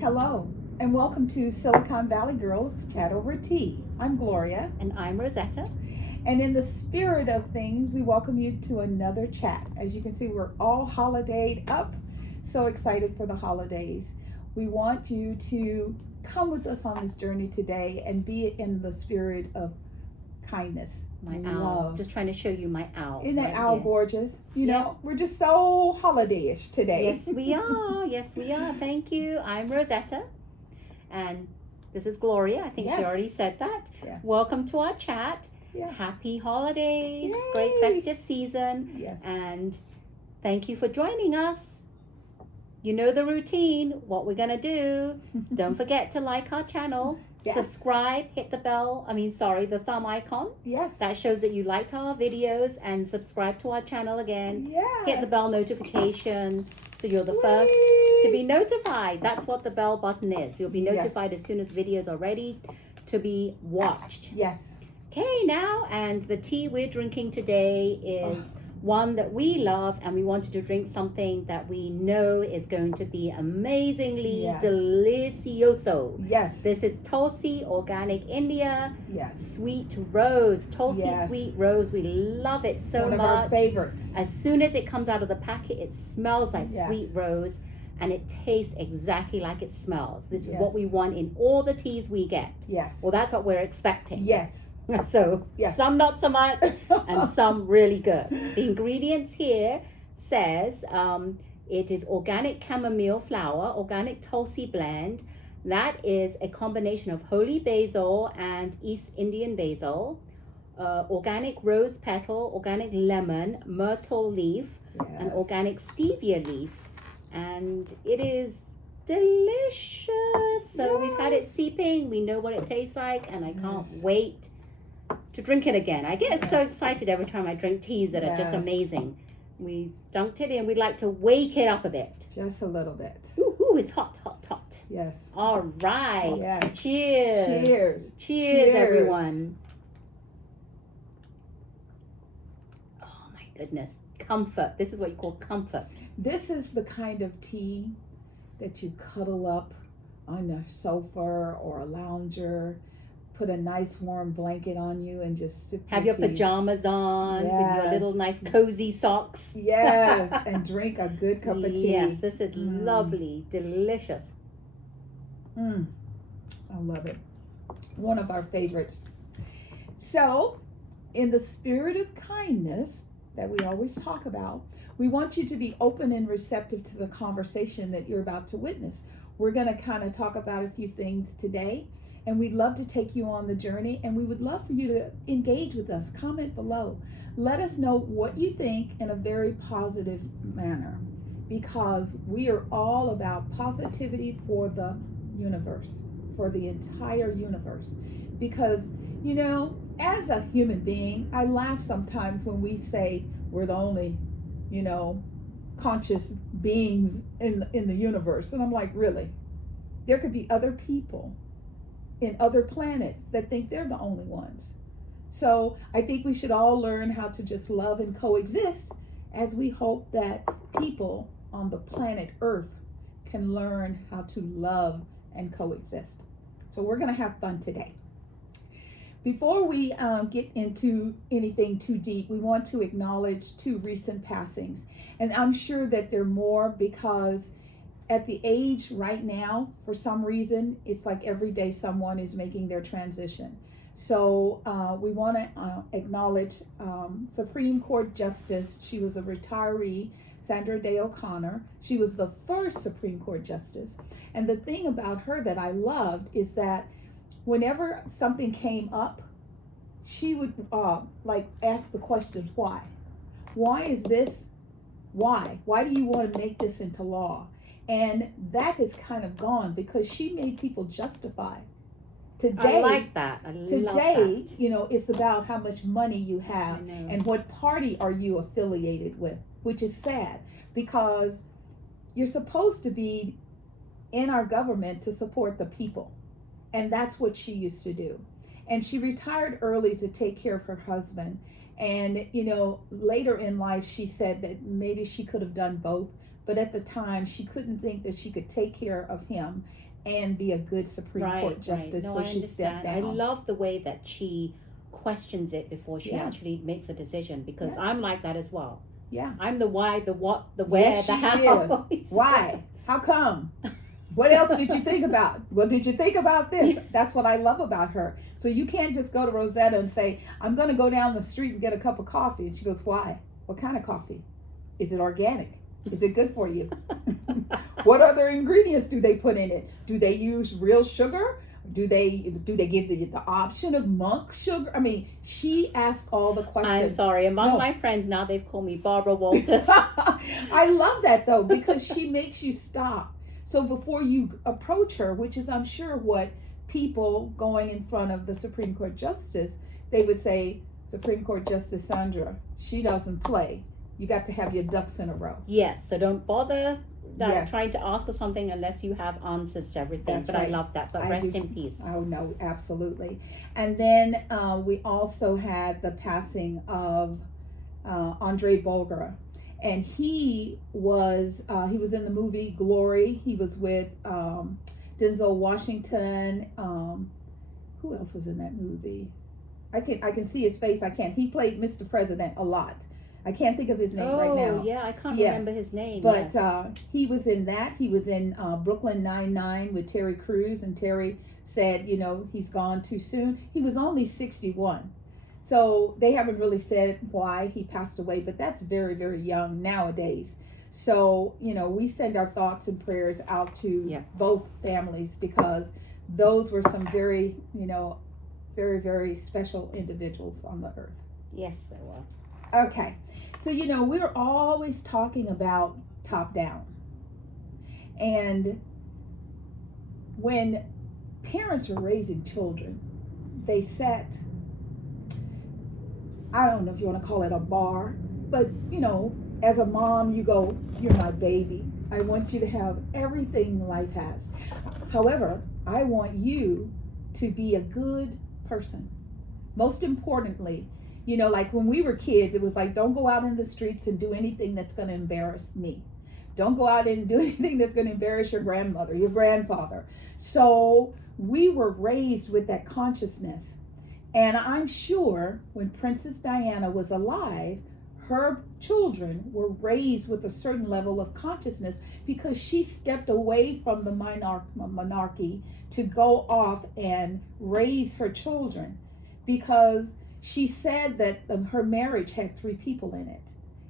Hello, and welcome to Silicon Valley Girls Chat Over Tea. I'm Gloria. And I'm Rosetta. And in the spirit of things, we welcome you to another chat. As you can see, we're all holidayed up. So excited for the holidays. We want you to come with us on this journey today and be in the spirit of kindness. My love. owl. Just trying to show you my owl. Isn't that right owl here. gorgeous? You know, we're just so holidayish today. Yes, we are. Yes, we are. Thank you. I'm Rosetta. And this is Gloria. I think she already said that. Yes. Welcome to our chat. Yes. Happy holidays. Yay. Great festive season. Yes. And thank you for joining us. You know the routine, what we're going to do. Don't forget to like our channel. Yes. Subscribe, hit the the thumb icon. Yes. That shows that you liked our videos, and subscribe to our channel again. Yes. Hit the bell notification so you're the first to be notified. That's what the bell button is. You'll be notified as soon as videos are ready to be watched. Yes. Okay, now, and the tea we're drinking today is one that we love, and we wanted to drink something that we know is going to be amazingly delicioso. Yes. This is Tulsi Organic India. Yes. Sweet Rose. Tulsi Sweet Rose. We love it so much. One of our favorites. As soon as it comes out of the packet, it smells like sweet rose, and it tastes exactly like it smells. This is what we want in all the teas we get. Yes. Well, that's what we're expecting. Yes. So some not so much and some really good. The ingredients here says it is organic chamomile flower, organic Tulsi blend. That is a combination of holy basil and East Indian basil, organic rose petal, organic lemon, myrtle leaf, and organic stevia leaf. And it is delicious. So we've had it seeping. We know what it tastes like, and I can't wait to drink it again. I get so excited every time I drink teas that are just amazing. We dunked it in. We'd like to wake it up a bit. Just a little bit. Ooh, it's hot, hot, hot. Yes. All right. Yes. Cheers. Cheers. Cheers, everyone. Oh, my goodness. Comfort. This is what you call comfort. This is the kind of tea that you cuddle up on a sofa or a lounger, put a nice warm blanket on you, and just sip Have your your tea. pajamas on with your little nice cozy socks. Yes, and drink a good cup of tea. Yes, this is lovely, delicious. I love it. One of our favorites. So, in the spirit of kindness that we always talk about, we want you to be open and receptive to the conversation that you're about to witness. We're going to kind of talk about a few things today, and we'd love to take you on the journey, and we would love for you to engage with us. Comment below. Let us know what you think in a very positive manner, because we are all about positivity for the universe, for the entire universe. Because, you know, as a human being, I laugh sometimes when we say we're the only, you know, conscious beings in the universe. And I'm like, really? There could be other people in other planets that think they're the only ones. So I think we should all learn how to just love and coexist, as we hope that people on the planet Earth can learn how to love and coexist. So we're going to have fun today. Before we get into anything too deep, we want to acknowledge 2 recent passings. And I'm sure that there are more, because at the age right now, for some reason, it's like every day someone is making their transition. So we want to acknowledge Supreme Court Justice. She was a retiree, Sandra Day O'Connor. She was the first Supreme Court Justice. And the thing about her that I loved is that whenever something came up, she would ask the questions, why? Why is this? Why? Why do you want to make this into law? And that has kind of gone, because she made people justify. Today, I like that. I love today, that. you know, it's about how much money you have and what party are you affiliated with, which is sad, because you're supposed to be in our government to support the people. And that's what she used to do. And she retired early to take care of her husband. And, you know, later in life, she said that maybe she could have done both. But at the time, she couldn't think that she could take care of him and be a good Supreme Court justice. No, so I she stepped understand. down. I love the way that she questions it before she actually makes a decision, because I'm like that as well. Yeah. I'm the why, the what, the where, yes, the how. Why? How come? What else did you think about? Well, did you think about this? That's what I love about her. So you can't just go to Rosetta and say, I'm going to go down the street and get a cup of coffee. And she goes, why? What kind of coffee? Is it organic? Is it good for you? What other ingredients do they put in it? Do they use real sugar? Do they give the option of monk sugar? I mean, she asked all the questions. I'm sorry. Among my friends now, they've called me Barbara Walters. I love that, though, because she makes you stop. So before you approach her, which is, I'm sure, what people going in front of the Supreme Court Justice, they would say, Supreme Court Justice Sandra, she doesn't play. You got to have your ducks in a row. Yes, so don't bother trying to ask for something unless you have answers to everything. That's but right. I love that. But rest in peace. Oh, no, absolutely. And then we also had the passing of Andre Bolger. And he was in the movie Glory. He was with Denzel Washington. Who else was in that movie? I can see his face. I can't. He played Mr. President a lot. I can't think of his name right now. Oh, yeah, I can't remember his name. But he was in that. He was in Brooklyn Nine-Nine with Terry Crews, and Terry said, he's gone too soon. He was only 61. So they haven't really said why he passed away, but that's very, very young nowadays. So, we send our thoughts and prayers out to both families, because those were some very, very, very special individuals on the earth. Yes, they were. Okay. So, we're always talking about top down. And when parents are raising children, they set, I don't know if you want to call it a bar, but, as a mom, you go, you're my baby. I want you to have everything life has. However, I want you to be a good person. Most importantly, like when we were kids, it was like, don't go out in the streets and do anything that's going to embarrass me. Don't go out and do anything that's going to embarrass your grandmother, your grandfather. So we were raised with that consciousness. And I'm sure when Princess Diana was alive, her children were raised with a certain level of consciousness, because she stepped away from the monarchy to go off and raise her children, because she said that her marriage had 3 people in it.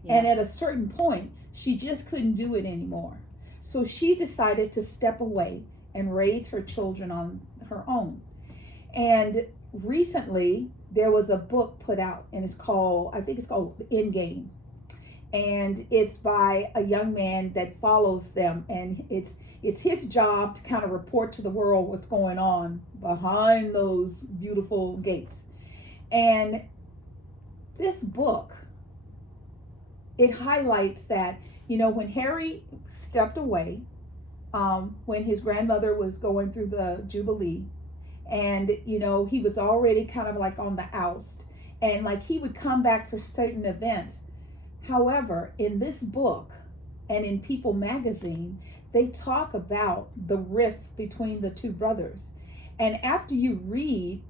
Yeah. And at a certain point, she just couldn't do it anymore. So she decided to step away and raise her children on her own. And recently, there was a book put out, and I think it's called Endgame. And it's by a young man that follows them. And it's his job to kind of report to the world what's going on behind those beautiful gates. And this book, it highlights that, when Harry stepped away, when his grandmother was going through the Jubilee, and, he was already kind of like on the oust, and like he would come back for certain events. However, in this book and in People magazine, they talk about the rift between the 2 brothers. And after you read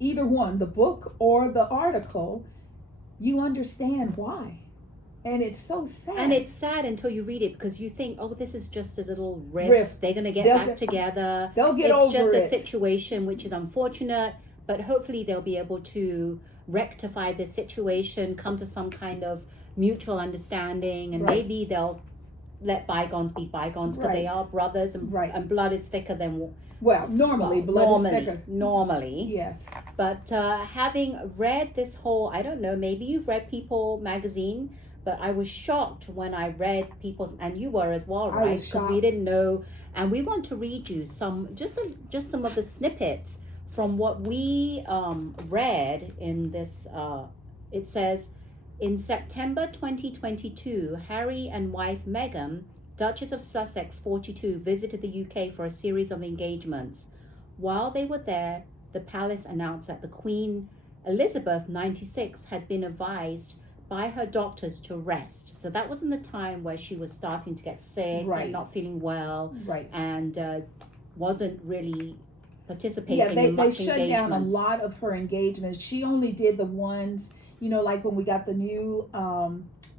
either one, the book or the article, you understand why. And it's so sad. And it's sad until you read it, because you think, oh, this is just a little rift. They're going to get back together. They'll get over it. It's just a situation which is unfortunate, but hopefully they'll be able to rectify the situation, come to some kind of mutual understanding, and maybe they'll let bygones be bygones, because they are brothers, and blood is thicker than... normally, blood is thicker. Normally. Yes. But having read this whole, I don't know, maybe you've read People magazine, but I was shocked when I read People's, and you were as well, right? Because we didn't know, and we want to read you some, just some of the snippets from what we read in this. It says, in September 2022, Harry and wife Meghan, Duchess of Sussex, 42, visited the UK for a series of engagements. While they were there, the palace announced that the Queen Elizabeth, 96, had been advised by her doctors to rest. So that was in the time where she was starting to get sick and not feeling well. Right. And wasn't really participating Yeah, in they much shut down a engagements. lot of her engagements. She only did the ones, like when we got the new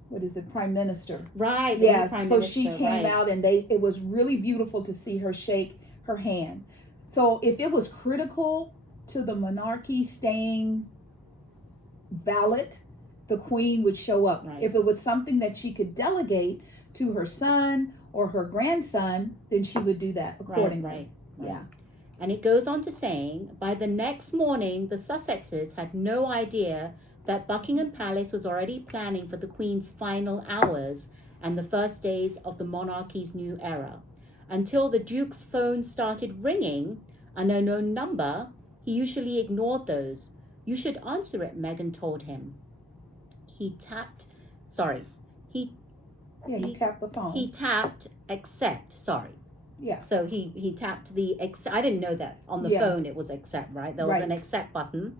what is it, prime minister. Right. The new Prime So Minister, she came right. out, and it was really beautiful to see her shake her hand. So if it was critical to the monarchy staying valid, the queen would show up. Right. If it was something that she could delegate to her son or her grandson, then she would do that accordingly. Right. Yeah. And it goes on to saying, by the next morning, the Sussexes had no idea that Buckingham Palace was already planning for the Queen's final hours and the first days of the monarchy's new era. Until the Duke's phone started ringing, an unknown number, he usually ignored those. You should answer it, Meghan told him. He tapped the phone. He tapped accept, Yeah. So he tapped the I didn't know that on the phone it was accept, right? There was an accept button.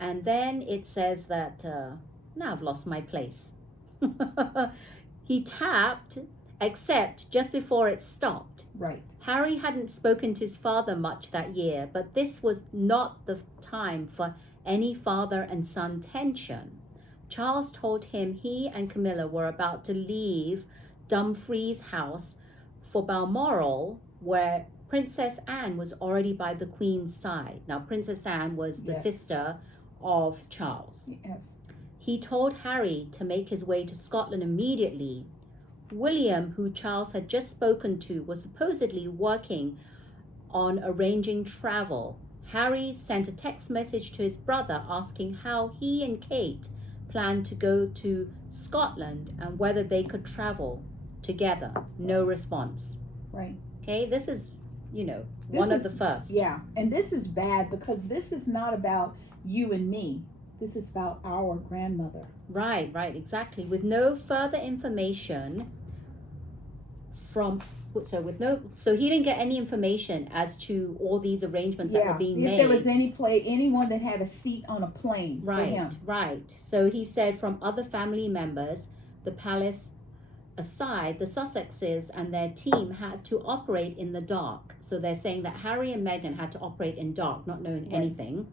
And then it says that, now I've lost my place. He tapped accept just before it stopped. Right. Harry hadn't spoken to his father much that year, but this was not the time for any father and son tension. Charles told him he and Camilla were about to leave Dumfries House for Balmoral, where Princess Anne was already by the Queen's side. Now, Princess Anne was the sister of Charles. Yes. He told Harry to make his way to Scotland immediately. William, who Charles had just spoken to, was supposedly working on arranging travel. Harry sent a text message to his brother asking how he and Kate planned to go to Scotland and whether they could travel together. No response. Right. Okay, this is, one of the first. Yeah, and this is bad because this is not about you and me. This is about our grandmother. Right, exactly. With no further information so he didn't get any information as to all these arrangements that were being made. If there was anyone that had a seat on a plane for him. Right. So he said from other family members, the palace aside, the Sussexes and their team had to operate in the dark. So they're saying that Harry and Meghan had to operate in dark, not knowing anything.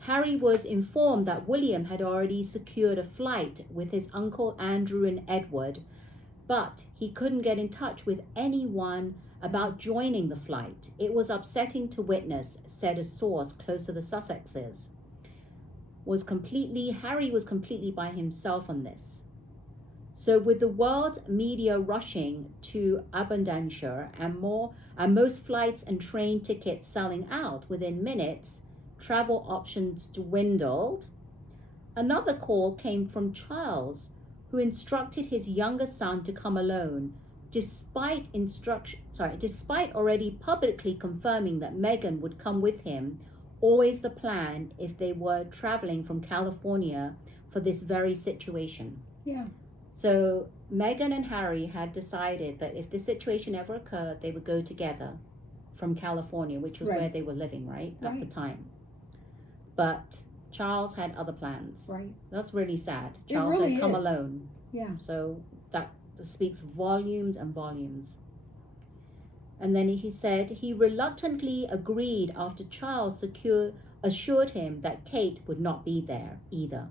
Harry was informed that William had already secured a flight with his uncle Andrew and Edward, but he couldn't get in touch with anyone about joining the flight. It was upsetting to witness, said a source close to the Sussexes. Harry was completely by himself on this. So with the world's media rushing to Aberdeenshire and most flights and train tickets selling out within minutes, travel options dwindled. Another call came from Charles, who instructed his younger son to come alone, despite already publicly confirming that Meghan would come with him, always the plan if they were traveling from California for this very situation. Yeah. So Meghan and Harry had decided that if this situation ever occurred, they would go together from California, which was where they were living, at the time. But Charles had other plans. Right. That's really sad. Charles had come alone. Yeah. So that speaks volumes and volumes. And then he said he reluctantly agreed after Charles assured him that Kate would not be there either.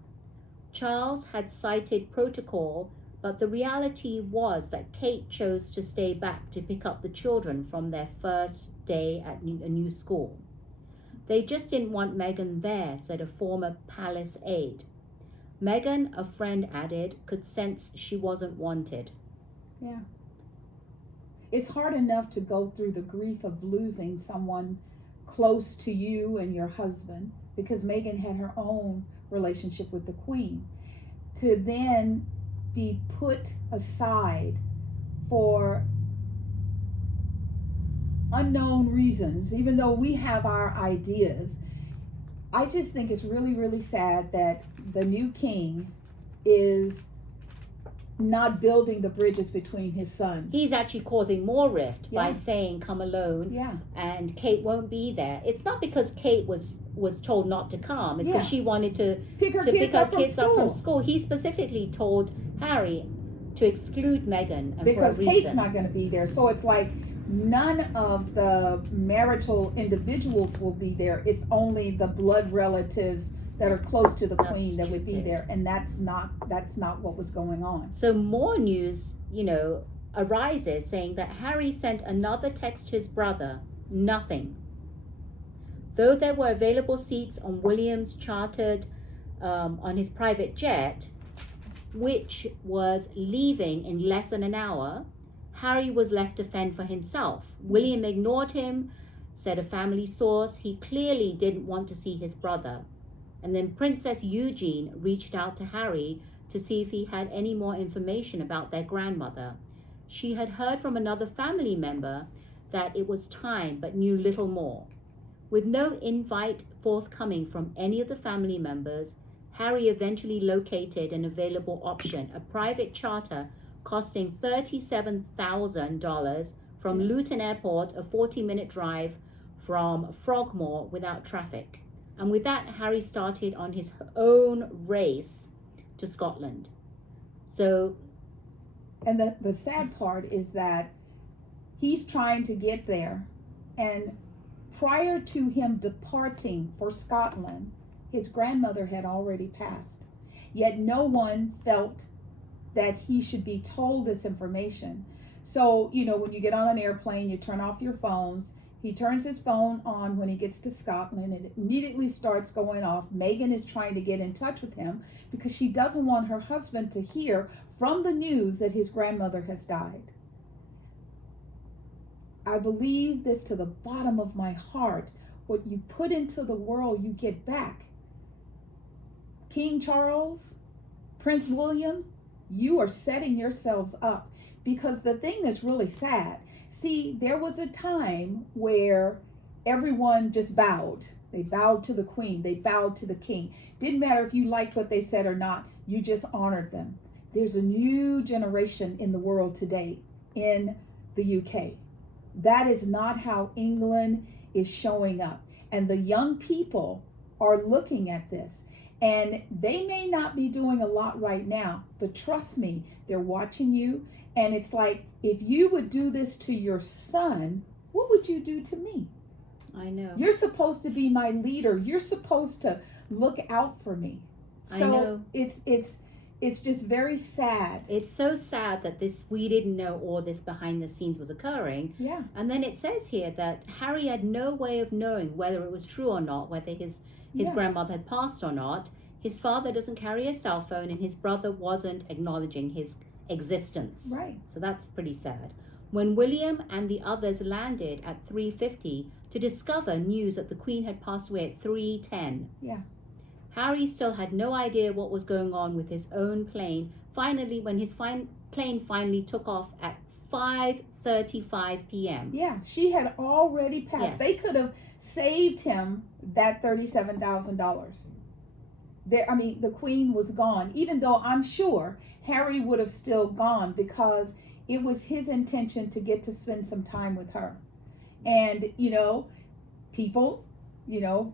Charles had cited protocol, but the reality was that Kate chose to stay back to pick up the children from their first day at a new school. They just didn't want Meghan there, said a former palace aide. Meghan, a friend added, could sense she wasn't wanted. Yeah. It's hard enough to go through the grief of losing someone close to you and your husband, because Meghan had her own relationship with the Queen. To then be put aside for unknown reasons, even though we have our ideas. I just think it's really, really sad that the new king is not building the bridges between his sons. He's actually causing more rift by saying come alone, and Kate won't be there. It's not because Kate was told not to come. It's because she wanted to pick her kids up from school. He specifically told Harry to exclude Meghan because Kate's not going to be there. So it's like none of the marital individuals will be there. It's only the blood relatives that are close to the queen that would be there, and that's not what was going on. So more news, arises saying that Harry sent another text to his brother. Nothing. Though there were available seats on William's chartered on his private jet, which was leaving in less than an hour, Harry was left to fend for himself. William ignored him, said a family source. He clearly didn't want to see his brother. And then Princess Eugene reached out to Harry to see if he had any more information about their grandmother. She had heard from another family member that it was time, but knew little more. With no invite forthcoming from any of the family members, Harry eventually located an available option, a private charter costing $37,000 from Luton Airport, a 40-minute drive from Frogmore without traffic. And with that, Harry started on his own race to Scotland. So, and the sad part is that he's trying to get there, and prior to him departing for Scotland, his grandmother had already passed. Yet no one felt that he should be told this information. So, when you get on an airplane, you turn off your phones. He turns his phone on when he gets to Scotland, and it immediately starts going off. Megan is trying to get in touch with him because she doesn't want her husband to hear from the news that his grandmother has died. I believe this to the bottom of my heart. What you put into the world, you get back. King Charles, Prince William, you are setting yourselves up, because the thing that's really sad, see, there was a time where everyone just bowed. They bowed to the queen. They bowed to the king. Didn't matter if you liked what they said or not. You just honored them. There's a new generation in the world today in the UK. That is not how England is showing up. And the young people are looking at this. And they may not be doing a lot right now, but trust me, they're watching you. And it's like, if you would do this to your son, what would you do to me? I know. You're supposed to be my leader. You're supposed to look out for me. So I know. It's just very sad. It's so sad that we didn't know all this behind the scenes was occurring. Yeah. And then it says here that Harry had no way of knowing whether it was true or not, whether his grandmother had passed or not. His father doesn't carry a cell phone, and his brother wasn't acknowledging his existence. Right. So that's pretty sad. When William and the others landed at 3:50 to discover news that the Queen had passed away at 3:10. Yeah. Harry still had no idea what was going on with his own plane. Finally, when his plane finally took off at 5:35 p.m. Yeah, she had already passed. Yes. They could have saved him that $37,000. The Queen was gone, even though I'm sure Harry would have still gone, because it was his intention to get to spend some time with her. And, people,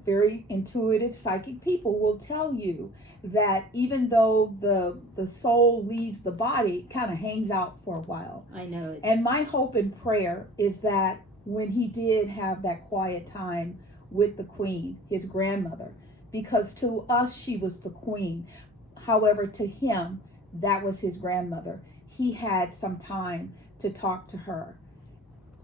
very intuitive, psychic people will tell you that even though the soul leaves the body, it kind of hangs out for a while. I know. And my hope and prayer is that when he did have that quiet time with the Queen, his grandmother, because to us she was the Queen, however to him that was his grandmother, he had some time to talk to her.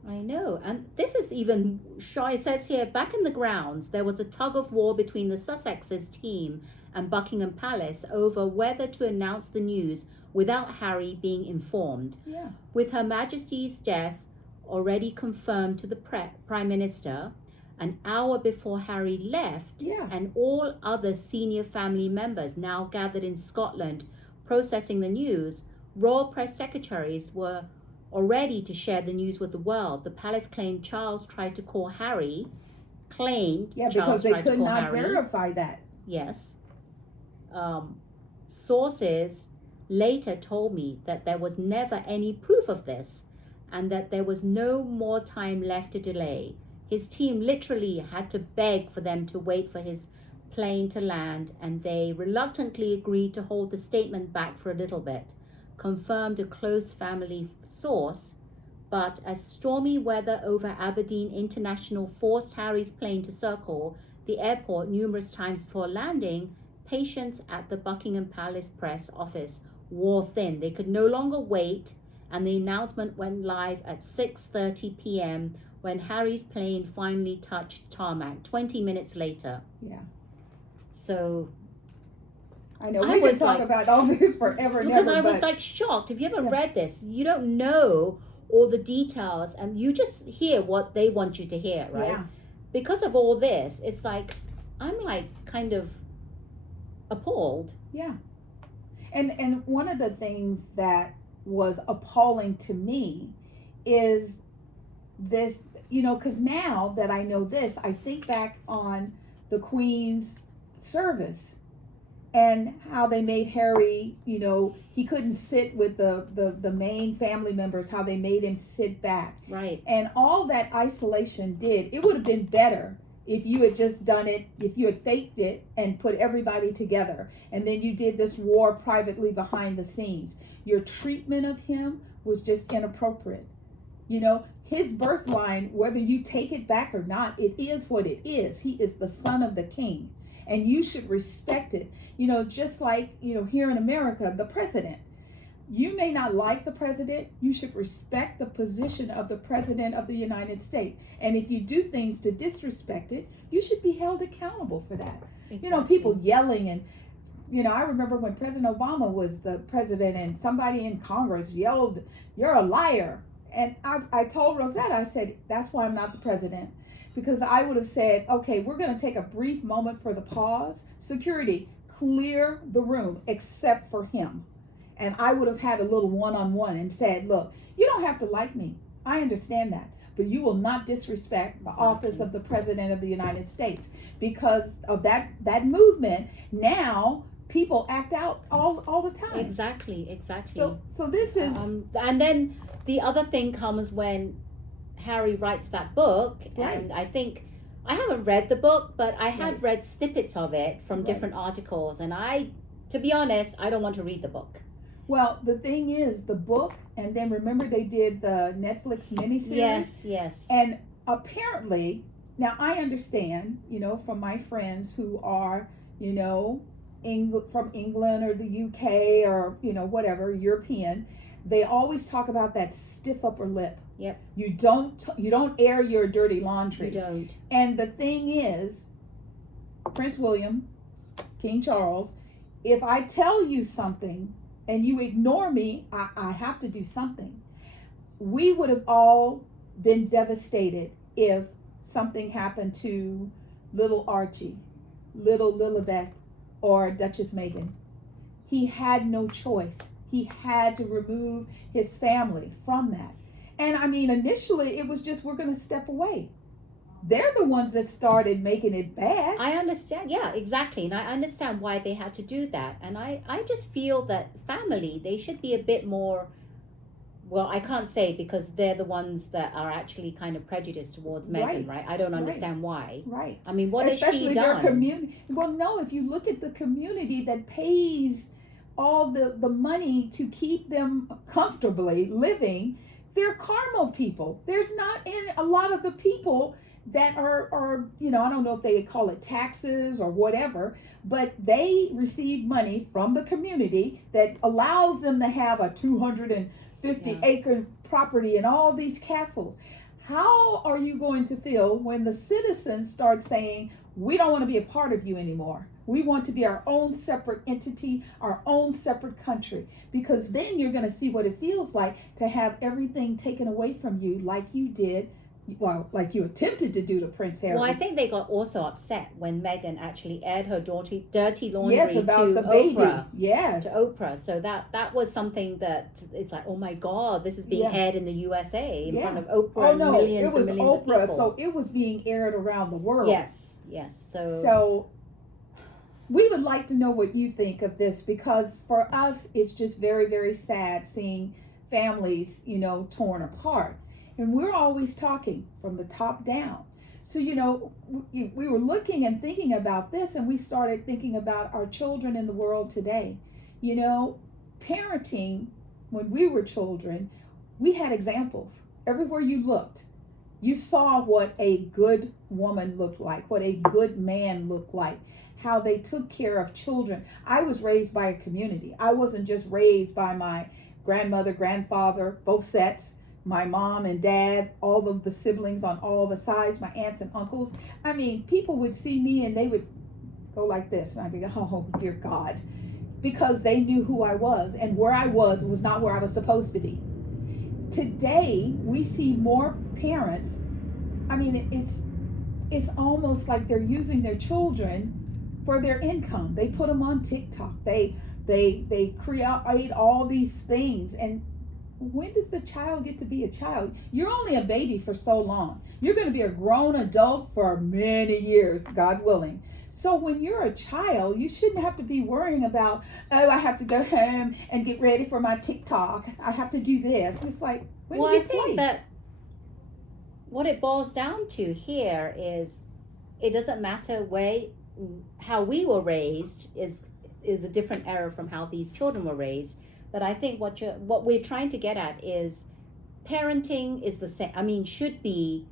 I know. And this is even shy. It says here, back in the grounds, there was a tug of war between the Sussex's team and Buckingham Palace over whether to announce the news without Harry being informed. Yeah. With Her Majesty's death already confirmed to the Prime Minister an hour before Harry left, Yeah. and all other senior family members now gathered in Scotland processing the news, royal press secretaries were already to share the news with the world. The palace claimed Charles tried to call Harry. Because they could not verify that. Yes. Sources later told me that there was never any proof of this, and that there was no more time left to delay. His team literally had to beg for them to wait for his plane to land, and they reluctantly agreed to hold the statement back for a little bit, confirmed a close family source, but as stormy weather over Aberdeen International forced Harry's plane to circle the airport numerous times before landing, patience at the Buckingham Palace press office wore thin. They could no longer wait, and the announcement went live at 6:30 p.m. when Harry's plane finally touched tarmac 20 minutes later. Yeah. So I know we can talk about all this forever and ever. Because I was like shocked. If you ever read this, you don't know all the details, and you just hear what they want you to hear, right? Yeah. Because of all this, it's like I'm like kind of appalled. Yeah. And one of the things that was appalling to me is this, because now that I know this, I think back on the Queen's service and how they made Harry, he couldn't sit with the main family members, how they made him sit back. Right. And all that isolation did, it would have been better if you had just done it, if you had faked it and put everybody together, and then you did this war privately behind the scenes. Your treatment of him was just inappropriate. His birth line, whether you take it back or not, it is what it is. He is the son of the king, and you should respect it. Just like, here in America, the president. You may not like the president. You should respect the position of the president of the United States. And if you do things to disrespect it, you should be held accountable for that. Exactly. People yelling and, I remember when President Obama was the president and somebody in Congress yelled, "You're a liar." And I told Rosetta, I said, that's why I'm not the president. Because I would have said, okay, we're going to take a brief moment for the pause. Security, clear the room except for him. And I would have had a little one-on-one and said, look, you don't have to like me. I understand that. But you will not disrespect the office of the President of the United States. Because of that movement, now people act out all the time. Exactly. So this is... and then the other thing comes when Harry writes that book. Right. And I think... I haven't read the book, but I have Right. read snippets of it from different articles. And to be honest, I don't want to read the book. Well, the thing is, the book, and then remember they did the Netflix miniseries? Yes. And apparently, now I understand, from my friends who are, from England or the UK or, whatever, European, they always talk about that stiff upper lip. Yep. You don't air your dirty laundry. You don't. And the thing is, Prince William, King Charles, if I tell you something and you ignore me, I have to do something. We would have all been devastated if something happened to little Archie, little Lilibet, or Duchess Meghan. He had no choice. He had to remove his family from that. And I mean, initially it was just, we're going to step away. They're the ones that started making it bad. I understand. Yeah, exactly. And I understand why they had to do that. And I just feel that family, they should be a bit more, well, I can't say because they're the ones that are actually kind of prejudiced towards Meghan, right? I don't understand why. Right. I mean, what Especially has she done? their community. Well, no, if you look at the community that pays all the money to keep them comfortably living, they're Carmel people. There's not a lot of the people that are, I don't know if they call it taxes or whatever, but they receive money from the community that allows them to have a 250-acre property and all these castles. How are you going to feel when the citizens start saying, we don't want to be a part of you anymore? We want to be our own separate entity, our own separate country, because then you're going to see what it feels like to have everything taken away from you like you did. Well, like you attempted to do to Prince Harry. Well, I think they got also upset when Meghan actually aired her dirty laundry about to the baby. Oprah. Yes. To Oprah. So that was something that it's like, oh my God, this is being aired in the USA in front of Oprah and millions and millions of people. It was Oprah, so it was being aired around the world. Yes. So we would like to know what you think of this, because for us, it's just very, very sad seeing families, torn apart. And we're always talking from the top down. So, we were looking and thinking about this, and we started thinking about our children in the world today. Parenting, when we were children, we had examples. everywhere you looked, you saw what a good woman looked like, what a good man looked like, how they took care of children. I was raised by a community. I wasn't just raised by my grandmother, grandfather, both sets, my mom and dad, all of the siblings on all the sides, my aunts and uncles. I mean, people would see me and they would go like this, and I'd be, oh dear God, because they knew who I was, and where I was not where I was supposed to be. Today, we see more parents. I mean, it's almost like they're using their children for their income. They put them on TikTok. They create all these things. And when does the child get to be a child? You're only a baby for so long. You're going to be a grown adult for many years, God willing. So when you're a child, you shouldn't have to be worrying about, oh, I have to go home and get ready for my TikTok. I have to do this. It's like, when do you play? I think that what it boils down to here is it doesn't matter how we were raised is a different era from how these children were raised. But I think what we're trying to get at is parenting is the same. I mean, should be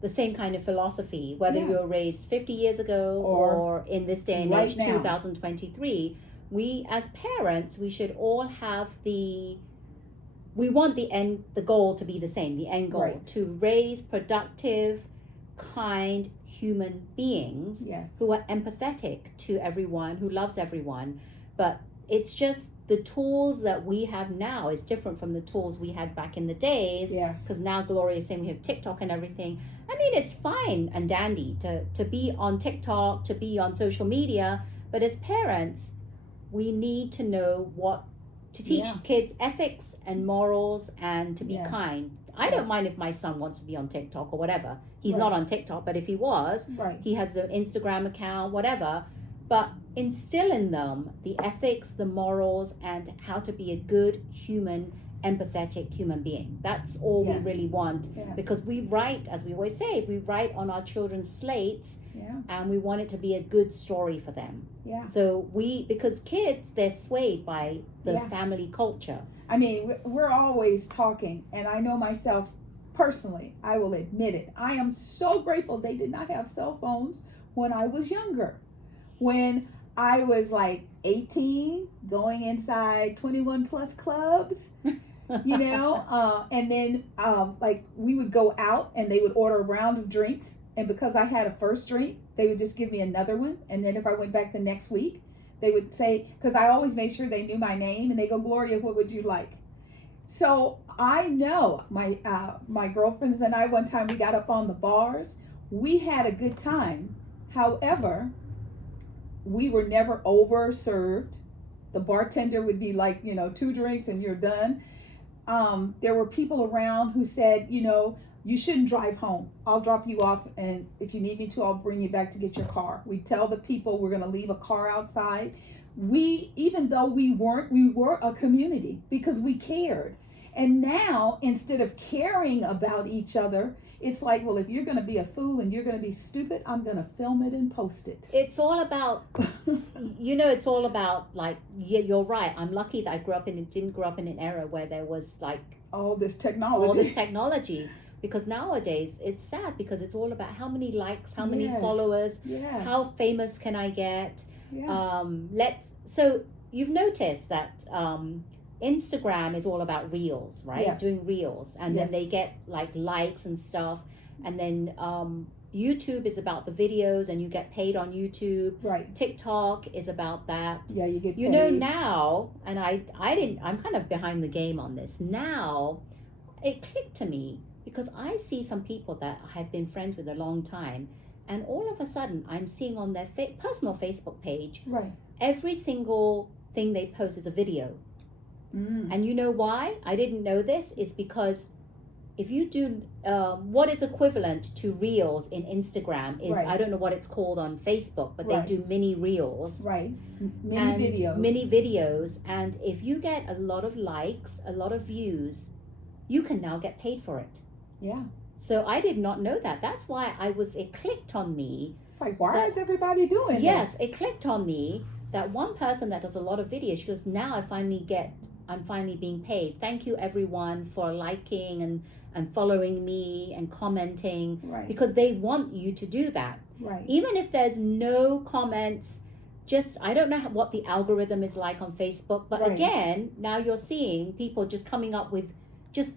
the same kind of philosophy, whether you were raised 50 years ago or in this day and age, 2023. We as parents, we should all have we want the goal to be the same, the end goal, to raise productive, kind human beings who are empathetic to everyone, who loves everyone. But it's just the tools that we have now is different from the tools we had back in the days. Because now Gloria is saying we have TikTok and everything. I mean, it's fine and dandy to be on TikTok, to be on social media. But as parents, we need to know what to teach kids ethics and morals and to be kind. I don't mind if my son wants to be on TikTok or whatever. He's not on TikTok, but if he was, he has an Instagram account, whatever. But instill in them the ethics, the morals, and how to be a good human, empathetic human being. That's all we really want. Because we write, as we always say, we write on our children's slates, and we want it to be a good story for them. So because kids, they're swayed by the family culture. I mean, we're always talking, and I know myself personally, I will admit it. I am so grateful they did not have cell phones when I was younger. When I was like 18, going inside 21 plus clubs, and then like we would go out and they would order a round of drinks. And because I had a first drink, they would just give me another one. And then if I went back the next week, they would say, because I always made sure they knew my name, and they go, Gloria, what would you like? So I know my girlfriends and I, one time we got up on the bars. We had a good time. However, we were never over served. The bartender would be like, 2 drinks and you're done. There were people around who said, you shouldn't drive home. I'll drop you off, and if you need me to, I'll bring you back to get your car. We tell the people we're going to leave a car outside. Even though we were a community because we cared. And now, instead of caring about each other, it's like, well, if you're going to be a fool and you're going to be stupid, I'm going to film it and post it. It's all about, it's all about, like, you're right. I'm lucky that I didn't grow up in an era where there was, like, all this technology. Because nowadays, it's sad because it's all about how many likes, how many followers, how famous can I get. So you've noticed that Instagram is all about reels, right? Doing reels, and then they get like likes and stuff, and then YouTube is about the videos, and you get paid on YouTube. TikTok is about that. You get paid. Now, and I'm kind of behind the game on this. Now, it clicked to me because I see some people that I've been friends with a long time, and all of a sudden I'm seeing on their personal Facebook page, every single thing they post is a video. And you know why? I didn't know this. Is because if you do what is equivalent to reels in Instagram is, I don't know what it's called on Facebook, but they do mini reels. Mini videos. And if you get a lot of likes, a lot of views, you can now get paid for it. So I did not know that. That's why it clicked on me. It's like, why is everybody doing this? Yes, it clicked on me that one person that does a lot of videos, she goes, now I'm finally being paid. Thank you everyone for liking and following me and commenting, Right. because they want you to do that. Right. Even if there's no comments, just, I don't know what the algorithm is like on Facebook, but Right. again, now you're seeing people just coming up with just,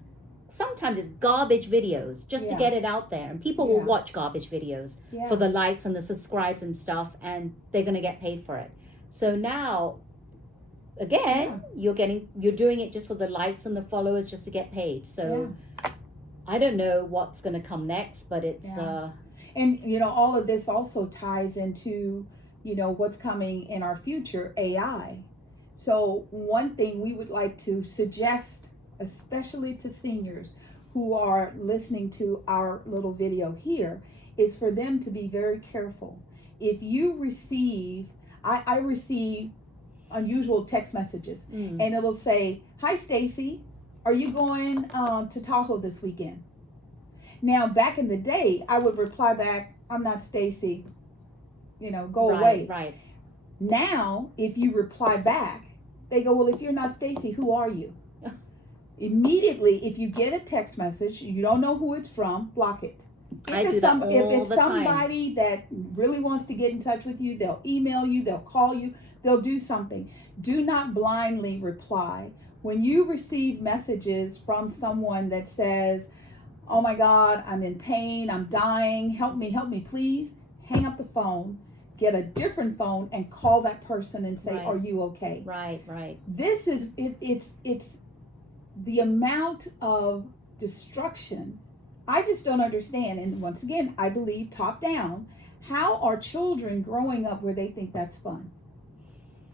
sometimes it's garbage videos just to Yeah. get it out there, and people will Yeah. watch garbage videos Yeah. for the likes and the subscribes and stuff, and they're going to get paid for it. So now, again, you're doing it just for the likes and the followers, just to get paid. So I don't know what's going to come next, but it's and you know, all of this also ties into, you know, what's coming in our future, AI. So one thing we would like to suggest, especially to seniors who are listening to our little video here, is for them to be very careful. If you receive, I receive unusual text messages, and it'll say, "Hi Stacy, are you going to Tahoe this weekend?" Now, back in the day, I would reply back, "I'm not Stacy, you know, go away." Right. Now, if you reply back, they go, "Well, if you're not Stacy, who are you?" Immediately, if you get a text message, you don't know who it's from, block it. I do that all if it's the time. somebody that really wants to get in touch with you, they'll email you, they'll call you, they'll do something. Do not blindly reply. When you receive messages from someone that says, "Oh my God, I'm in pain, I'm dying, help me, please," hang up the phone, get a different phone, and call that person and say, Right. "Are you okay?" Right. This is it's the amount of destruction. I just don't understand. And once again, I believe top down, how are children growing up where they think that's fun?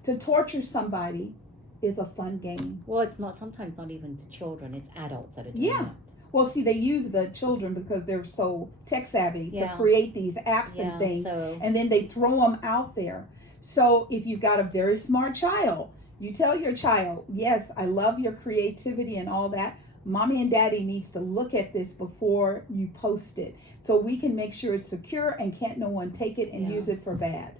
To torture somebody is a fun game. Well, it's not, sometimes not even to children, it's adults that are doing Yeah. that. Well, see, they use the children because they're so tech savvy to Yeah. create these apps and things, and then they throw them out there. So if you've got a very smart child, you tell your child, "Yes, I love your creativity and all that. Mommy and daddy needs to look at this before you post it, so we can make sure it's secure and can't no one take it and Yeah. use it for bad."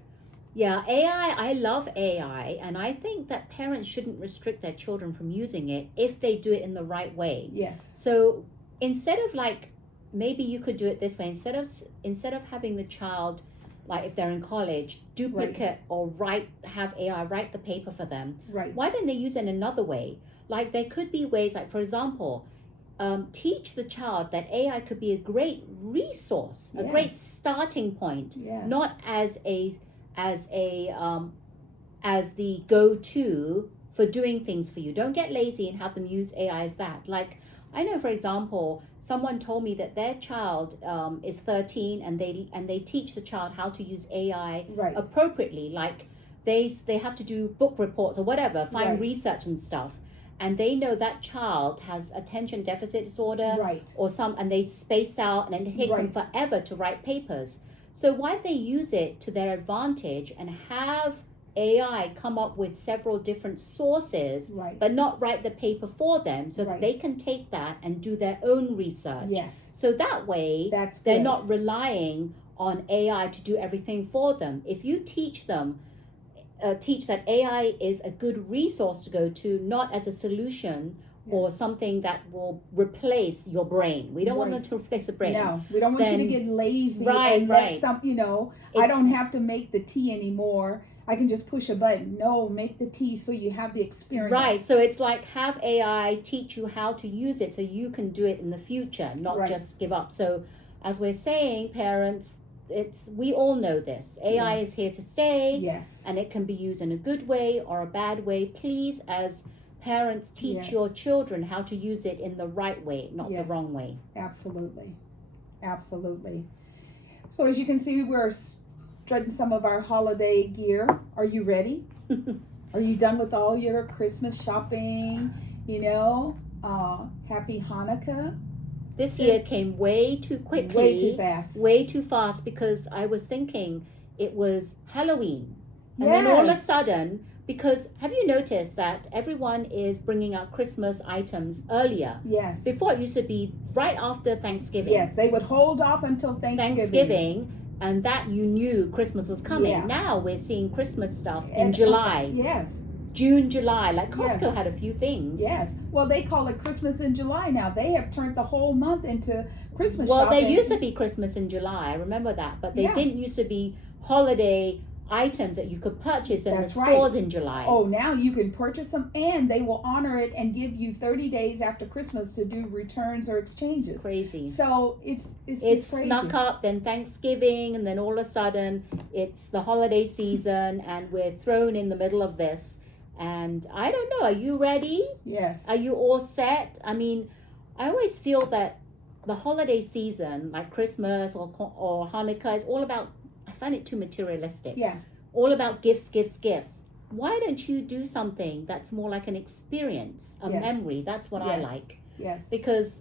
Yeah, AI, I love AI, and I think that parents shouldn't restrict their children from using it if they do it in the right way. Yes. So instead of, like, maybe you could do it this way, instead of having the child, like if they're in college, duplicate or have AI write the paper for them. Right. Why don't they use it in another way? Like, there could be ways, like, for example, teach the child that AI could be a great resource, a Yes. great starting point, Yes. not as the go-to for doing things for you. Don't get lazy and have them use AI as that. Like, I know, for example, someone told me that their child is 13, and they teach the child how to use AI Right. appropriately. Like, they have to do book reports or whatever, find Right. research and stuff, and they know that child has attention deficit disorder Right. or and they space out, and it takes them forever to write papers. So why don't they use it to their advantage and have AI come up with several different sources, Right. but not write the paper for them, so that Right. they can take that and do their own research. Yes. So that way, That's they're good. not relying on AI to do everything for them. If you teach them, teach that AI is a good resource to go to, not as a solution or something that will replace your brain. We don't want them to replace the brain. No, we don't want you to Then- get lazy Right, and right. let some, I don't have to make the tea anymore. I can just push a button. No, make the tea so you have the experience. Right, so it's like, have AI teach you how to use it so you can do it in the future, not Right. just give up. So as we're saying, parents, we all know this. AI Yes. is here to stay, Yes. and it can be used in a good way or a bad way. Please, as parents, teach Yes. your children how to use it in the right way, not Yes. the wrong way. Absolutely. Absolutely. So as you can see, we're strutting some of our holiday gear. Are you ready? Are you done with all your Christmas shopping? Happy Hanukkah. This year came way too quickly. Way too fast. Way too fast, because I was thinking it was Halloween. And Yes. then all of a sudden, because have you noticed that everyone is bringing out Christmas items earlier? Yes. Before, it used to be right after Thanksgiving. Yes, they would hold off until Thanksgiving. And that you knew Christmas was coming. Yeah. Now we're seeing Christmas stuff in July. Yes. June, July. Like Costco Yes. had a few things. Yes. Well, they call it Christmas in July now. They have turned the whole month into Christmas Well, shopping. there used to be Christmas in July. I remember that, but they Yeah. didn't used to be holiday items that you could purchase in That's the right. stores in July. Oh, now you can purchase them, and they will honor it and give you 30 days after Christmas to do returns or exchanges. Crazy. So it's crazy. Snuck up, then Thanksgiving, and then all of a sudden it's the holiday season, and we're thrown in the middle of this. And I don't know. Are you ready? Yes. Are you all set? I mean, I always feel that the holiday season, like Christmas or Hanukkah, is all about. I find it too materialistic. Yeah. All about gifts, gifts, gifts. Why don't you do something that's more like an experience, a Yes. memory? That's what I Yes. like. Yes. Because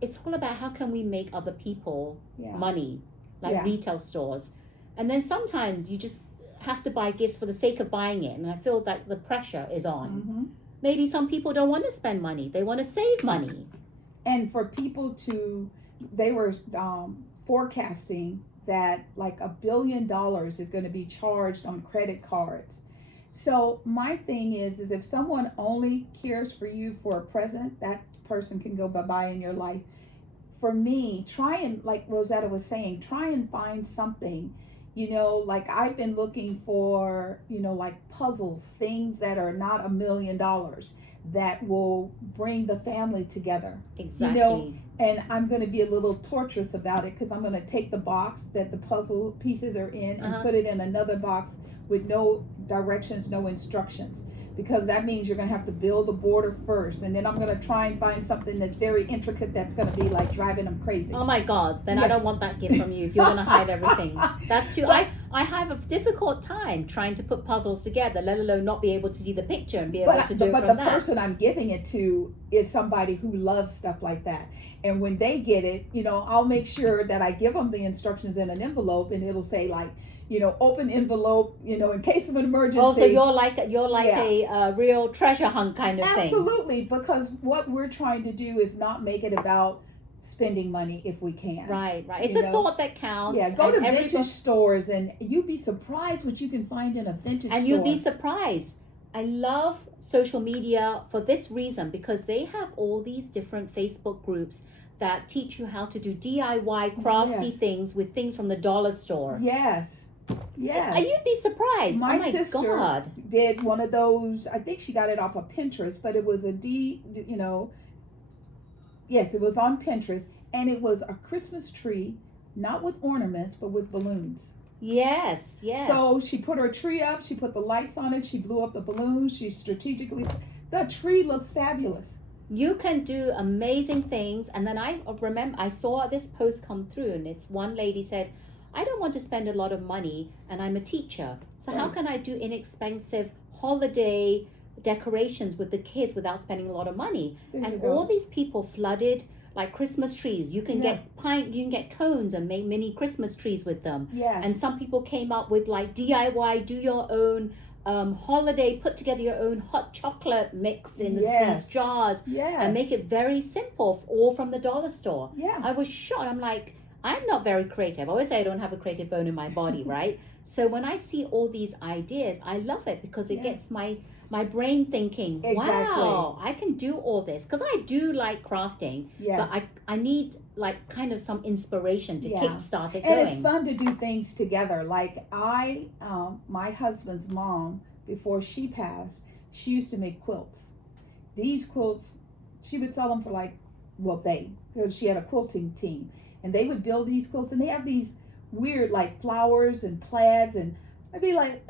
it's all about how can we make other people Yeah. money, like Yeah. retail stores. And then sometimes you just have to buy gifts for the sake of buying it. And I feel like the pressure is on. Mm-hmm. Maybe some people don't want to spend money. They want to save money. And for people they were forecasting that like $1 billion is going to be charged on credit cards. So my thing is if someone only cares for you for a present, that person can go bye-bye in your life. For me, try and, like Rosetta was saying, try and find something, like I've been looking for, like puzzles, things that are not $1 million that will bring the family together. Exactly. And I'm going to be a little torturous about it because I'm going to take the box that the puzzle pieces are in and put it in another box with no directions, no instructions. Because that means you're going to have to build the border first. And then I'm going to try and find something that's very intricate that's going to be like driving them crazy. Oh my God. Then I Yes. don't want that gift from you if you're going to hide everything. That's too... But- I have a difficult time trying to put puzzles together, let alone not be able to see the picture and be able to do it But from the that. person I'm giving it to is somebody who loves stuff like that. And when they get it, I'll make sure that I give them the instructions in an envelope, and it'll say like, open envelope, in case of an emergency. Oh, so you're like Yeah. a real treasure hunt kind of thing. Absolutely, because what we're trying to do is not make it about spending money if we can. Right. It's a thought that counts. Yeah, go to and vintage stores and you'd be surprised what you can find in a vintage store. And you'll be surprised. I love social media for this reason, because they have all these different Facebook groups that teach you how to do DIY crafty Yes. things with things from the dollar store. Yes. Yes. You'd be surprised. My Oh my sister God. did one of those. I think she got it off of Pinterest, but it was yes, it was on Pinterest, and it was a Christmas tree, not with ornaments, but with balloons. Yes. So she put her tree up, she put the lights on it, she blew up the balloons, the tree looks fabulous. You can do amazing things. And then I remember I saw this post come through, and it's one lady said, I don't want to spend a lot of money, and I'm a teacher. So how can I do inexpensive holiday decorations with the kids without spending a lot of money? And all these people flooded like Christmas trees. You can get cones and make mini Christmas trees with them. Yes. And some people came up with like DIY, do your own holiday, put together your own hot chocolate mix in these jars and make it very simple, all from the dollar store. Yeah. I was shocked. I'm like, I'm not very creative. I always say I don't have a creative bone in my body, right? So when I see all these ideas, I love it because it gets my brain thinking, wow, I can do all this. Because I do like crafting, but I need like kind of some inspiration to kickstart it going. And it's fun to do things together. Like my husband's mom, before she passed, she used to make quilts. These quilts, she would sell them for because she had a quilting team. And they would build these quilts, and they have these weird like flowers and plaids, and I'd be like,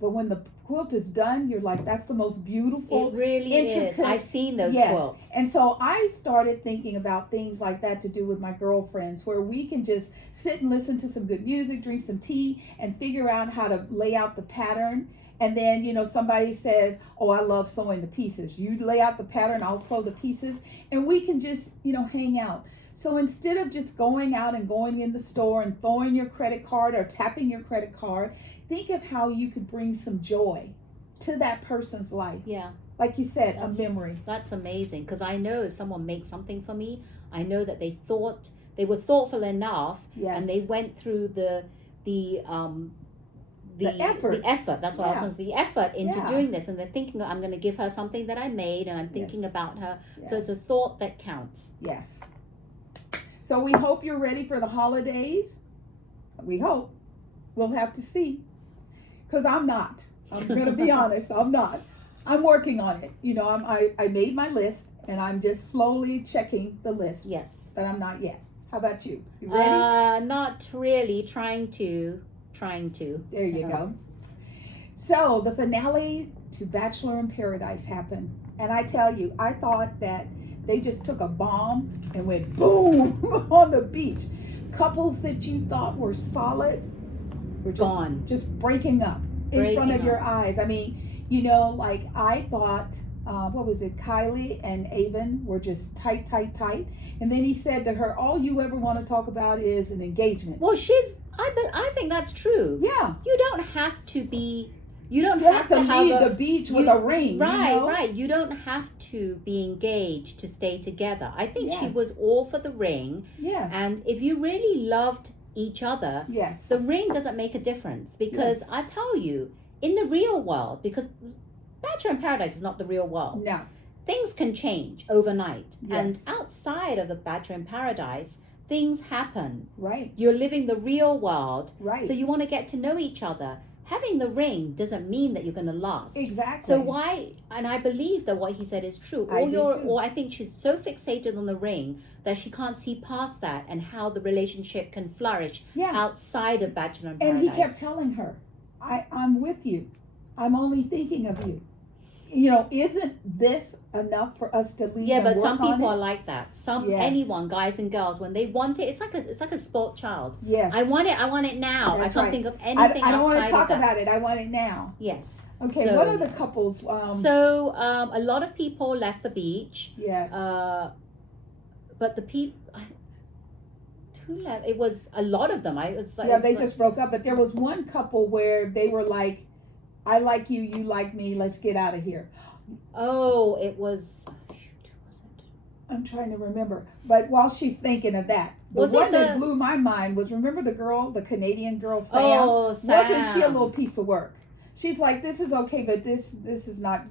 But when the quilt is done, you're like, that's the most beautiful. It really intricate. is. I've seen those quilts. And so I started thinking about things like that to do with my girlfriends, where we can just sit and listen to some good music, drink some tea, and figure out how to lay out the pattern. And then, somebody says, oh, I love sewing the pieces. You lay out the pattern, I'll sew the pieces, and we can just, hang out. So instead of just going out and going in the store and throwing your credit card or tapping your credit card, think of how you could bring some joy to that person's life. Yeah. Like you said, a memory. That's amazing, because I know if someone makes something for me, I know that they were thoughtful enough, and they went through the The effort. The effort. That's what I was Yeah. saying. The effort into Yeah. doing this, and they're thinking, I'm going to give her something that I made, and I'm thinking about her. So it's a thought that counts. Yes. So we hope you're ready for the holidays. We hope. We'll have to see. Because I'm not. I'm going to be honest. I'm not. I'm working on it. You know, I made my list, and I'm just slowly checking the list. Yes. But I'm not yet. How about you? You ready? Not really. Trying to. There you go. So the finale to Bachelor in Paradise happened. And I tell you, I thought that they just took a bomb and went boom on the beach. Couples that you thought were solid were gone. Just breaking up in front of your eyes. I mean, you know, like I thought, what was it? Kylie and Avon were just tight. And then he said to her, all you ever want to talk about is an engagement. Well, I think that's true. Yeah. You don't have to be. You don't have to have leave the beach with a ring. Right, you know? right. You don't have to be engaged to stay together. I think she Yes. was all for the ring. Yes. And if you really loved each other, Yes. the ring doesn't make a difference. Because Yes. I tell you, in the real world, because Bachelor in Paradise is not the real world. No. Things can change overnight. Yes. And outside of the Bachelor in Paradise, things happen. Right. You're living the real world. Right. So you want to get to know each other. Having the ring doesn't mean that you're going to last. Exactly. So why? And I believe that what he said is true. Or I think she's so fixated on the ring that she can't see past that and how the relationship can flourish outside of Bachelor in Paradise. And he kept telling her, I'm with you. I'm only thinking of you. You know, isn't this enough for us to leave? Yeah, and but work some on people it? are like that. Yes. Anyone, guys and girls, when they want it, it's like a spoilt child. Yes. I want it now. That's I can't right. think of anything I don't want outside to talk of that. about it. I want it now. Yes. Okay, So, what are the couples? A lot of people left the beach. Yes. But the people who left, it was a lot of them. They just broke up. But there was one couple where they were like, I like you, you like me, let's get out of here. Oh, it was. Shoot, who was it? I'm trying to remember. But while she's thinking of that, the one that blew my mind was, remember the Canadian girl, Sam? Oh, Sam. Wasn't she a little piece of work? She's like, this is okay, but this is not.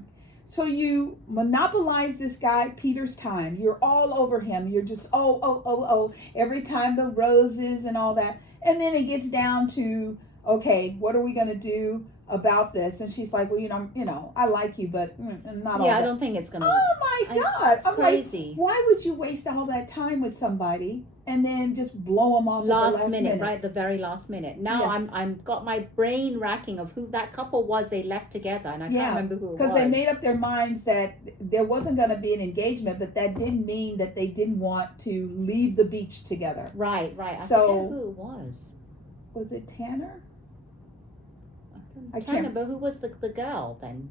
So you monopolize this guy, Peter's time. You're all over him. You're just, oh, every time the roses and all that. And then it gets down to, okay, what are we going to do about this? And she's like, well, you know, I like you, but not all that. Yeah, I don't think it's going to. Oh my God. It's crazy. Like, why would you waste all that time with somebody and then just blow them off last minute, right? The very last minute. Now Yes. I'm got my brain racking of who that couple was. They left together, and I can't remember who it was. Because they made up their minds that there wasn't going to be an engagement, but that didn't mean that they didn't want to leave the beach together. Right. I So, forget who it was. Was it Tanner? I can't remember who was the girl then.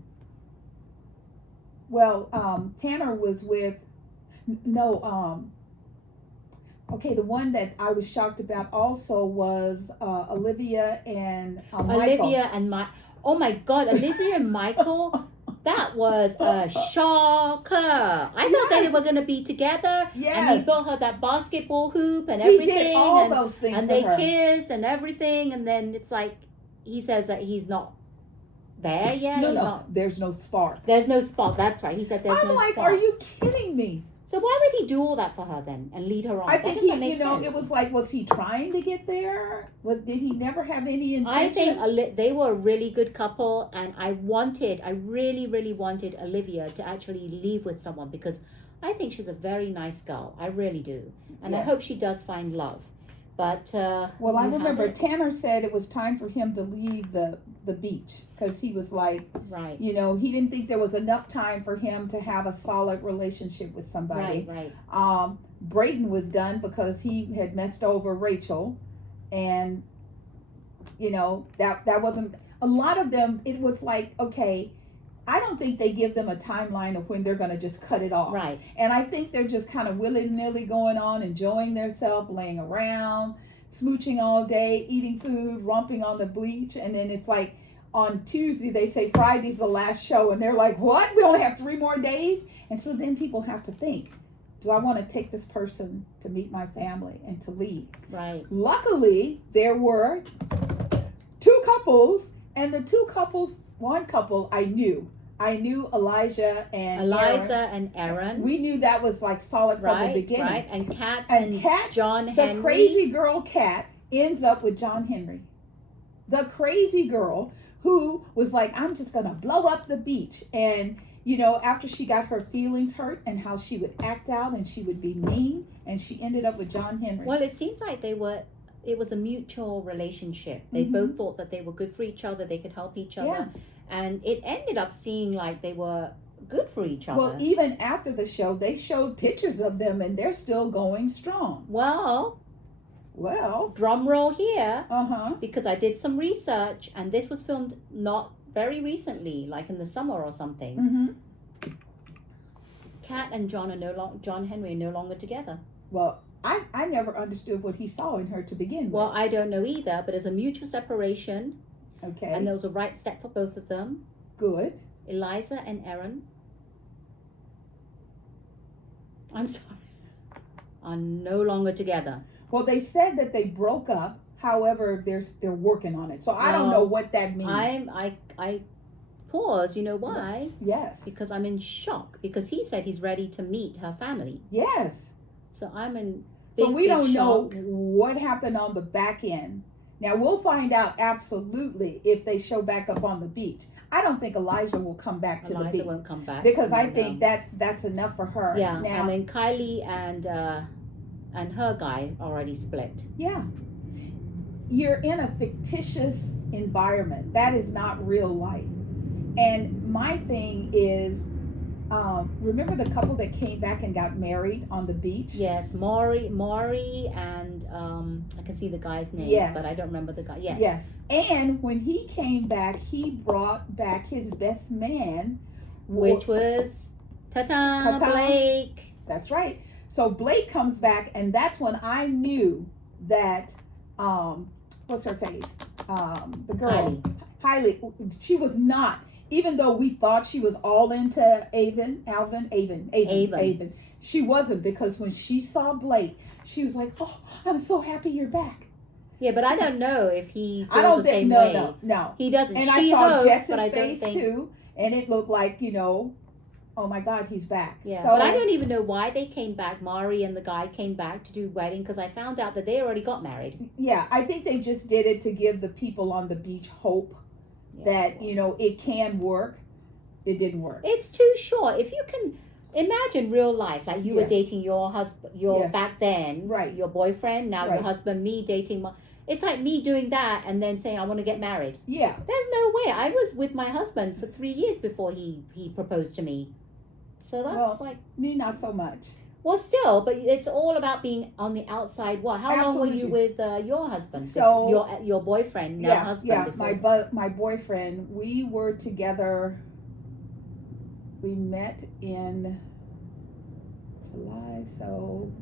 Well, Tanner was with okay, the one that I was shocked about also was Olivia and Michael. Olivia and oh my God, Olivia and Michael. That was a shocker. I thought they were going to be together. Yes. And he built her that basketball hoop and everything. He did all those things and for they her. kissed and everything. And then it's like, he says that he's not there yet. No, there's no spark. There's no spark. That's right. He said there's no like, spark. are you kidding me? So why would he do all that for her then and lead her on? I think sense. it was like, was he trying to get there? Did he never have any intention? I think they were a really good couple, and I really, really wanted Olivia to actually leave with someone because I think she's a very nice girl. I really do. And I hope she does find love. But well, I remember Tanner said it was time for him to leave the beach because he was like, right. You know, he didn't think there was enough time for him to have a solid relationship with somebody. Right. Brayden was done because he had messed over Rachel, and you know that wasn't a lot of them. It was like, okay, I don't think they give them a timeline of when they're going to just cut it off. Right. And I think they're just kind of willy-nilly going on, enjoying themselves, laying around, smooching all day, eating food, romping on the beach. And then it's like on Tuesday, they say Friday's the last show. And they're like, what? We only have 3 more days? And so then people have to think, do I want to take this person to meet my family and to leave? Right. Luckily, there were 2 couples And the one couple I knew Eliza and Aaron. We knew that was like solid from the beginning. Right, and Kat John Henry. The crazy girl Kat ends up with John Henry. The crazy girl who was like, I'm just going to blow up the beach. And, you know, after she got her feelings hurt and how she would act out and she would be mean, and she ended up with John Henry. Well, it seems like it was a mutual relationship. They both thought that they were good for each other. They could help each other. Yeah. And it ended up seeming like they were good for each other. Well, even after the show, they showed pictures of them and they're still going strong. Well, drum roll here. Because I did some research and this was filmed not very recently, like in the summer or something. Kat and John Henry are no longer together. Well, I never understood what he saw in her to begin with. Well, I don't know either, but it's a mutual separation. Okay. And there was a right step for both of them. Good. Eliza and Aaron, I'm sorry, are no longer together. Well, they said that they broke up. However, they're working on it. So I don't know what that means. I pause. You know why? Yes. Because I'm in shock. Because he said he's ready to meet her family. Yes. So I'm in. So we don't know what happened on the back end. Now we'll find out absolutely if they show back up on the beach. I don't think Elijah will come back to the beach. Elijah won't come back because I think that's enough for her. Yeah. Now, and then Kylie and her guy already split. Yeah. You're in a fictitious environment. That is not real life. And my thing is, remember the couple that came back and got married on the beach? Yes, Maury, and I can see the guy's name, but I don't remember the guy. Yes. And when he came back, he brought back his best man, which was Blake. That's right. So Blake comes back, and that's when I knew that what's her face? The girl, Hailey. She was not. Even though we thought she was all into Avon, she wasn't, because when she saw Blake, she was like, "Oh, I'm so happy you're back." Yeah, but I don't know if he feels the same way. No, he doesn't. And I saw Jess's face too, and it looked like, oh my God, he's back. Yeah, but I don't even know why they came back. Mari and the guy came back to do wedding, because I found out that they already got married. Yeah, I think they just did it to give the people on the beach hope. That it can work. It didn't work. It's too short. If you can imagine real life, like you were dating your husband, back then, right? Your boyfriend, now your husband. Me dating it's like me doing that and then saying I want to get married. Yeah, there's no way. I was with my husband for 3 years before he proposed to me. So that's me, not so much. Well, still, but it's all about being on the outside. What? How long were you with your husband? So your boyfriend, now husband. Yeah, before. my boyfriend. We were together. We met in July, so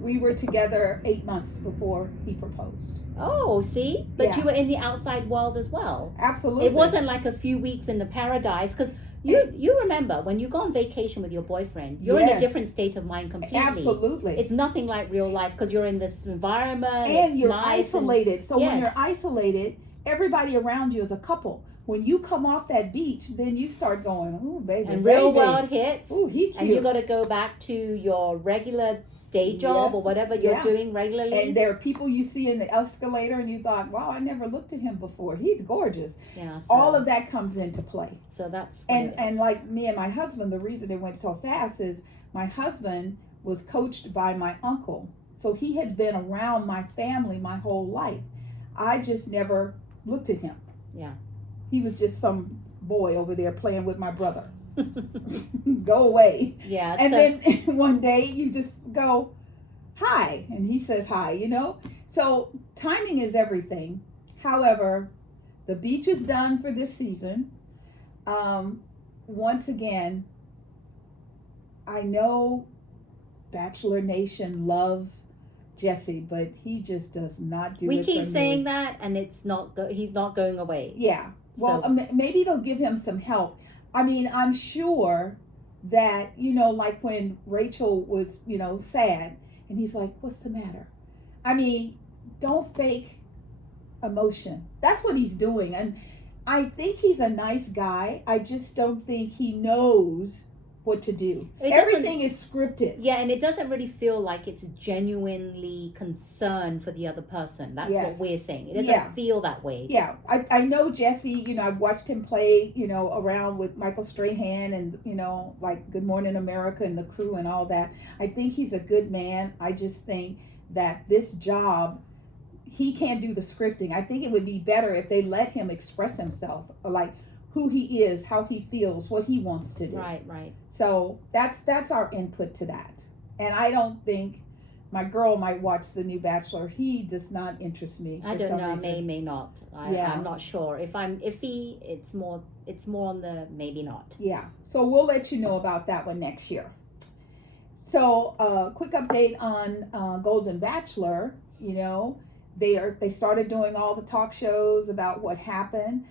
we were together 8 months before he proposed. Oh, see, but you were in the outside world as well. Absolutely, it wasn't like a few weeks in the paradise, because. You remember when you go on vacation with your boyfriend, you're in a different state of mind completely. Absolutely. It's nothing like real life, because you're in this environment. And you're isolated. So when you're isolated, everybody around you is a couple. When you come off that beach, then you start going, ooh, baby. And real world hits. Ooh, he cute. And you got to go back to your regular day job or whatever you're doing regularly. And there are people you see in the escalator and you thought, wow, I never looked at him before. He's gorgeous. Yeah. So, all of that comes into play. So that's and like me and my husband, the reason it went so fast is my husband was coached by my uncle. So he had been around my family my whole life. I just never looked at him. Yeah. He was just some boy over there playing with my brother. Go away. Yeah. And then one day you just go, hi. And he says hi, So timing is everything. However, the beach is done for this season. Once again, I know Bachelor Nation loves Jesse, but he just does not do it. We keep saying that, and it's not. He's not going away. Yeah. Well, maybe they'll give him some help. I mean, I'm sure that, like when Rachel was, sad, and he's like, what's the matter? I mean, don't fake emotion. That's what he's doing. And I think he's a nice guy. I just don't think he knows what to do. Everything is scripted. Yeah, and it doesn't really feel like it's genuinely concerned for the other person. That's what we're saying. It doesn't feel that way. Yeah, I know Jesse, you know, I've watched him play, you know, around with Michael Strahan and, you know, like Good Morning America and the crew and all that. I think he's a good man. I just think that this job, he can't do the scripting. I think it would be better if they let him express himself, like who he is, how he feels, what he wants to do. Right. So that's our input to that. And I don't think my girl might watch the new Bachelor. He does not interest me. I don't know. May not. I'm not sure. If I'm iffy, it's more on the maybe not. Yeah. So we'll let you know about that one next year. So quick update on Golden Bachelor. You know, they started doing all the talk shows about what happened.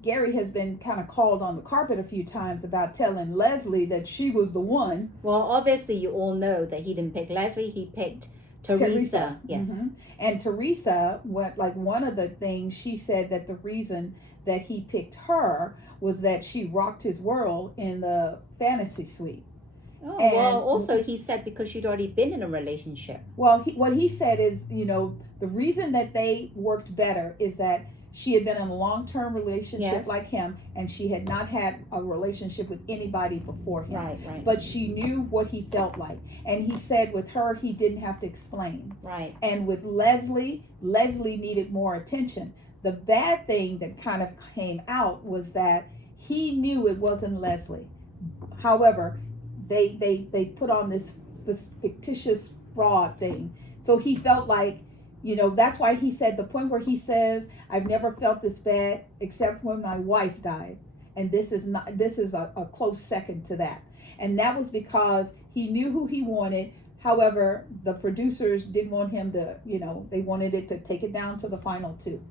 Gary has been kind of called on the carpet a few times about telling Leslie that she was the one. Well, obviously you all know that he didn't pick Leslie, he picked Teresa. Yes. Mm-hmm. And Teresa, one of the things she said that the reason that he picked her was that she rocked his world in the fantasy suite. Oh, and, well, also he said because she'd already been in a relationship. Well, what he said is, you know, the reason that they worked better is that she had been in a long-term relationship like him, and she had not had a relationship with anybody before him. Right. But she knew what he felt like. And he said with her, he didn't have to explain. Right. And with Leslie needed more attention. The bad thing that kind of came out was that he knew it wasn't Leslie. However, they put on this fictitious fraud thing. So he felt like, you know, that's why he said the point where he says, I've never felt this bad except when my wife died. And this is a close second to that. And that was because he knew who he wanted. However, the producers didn't want him to, you know, they wanted it to take it down to the final two.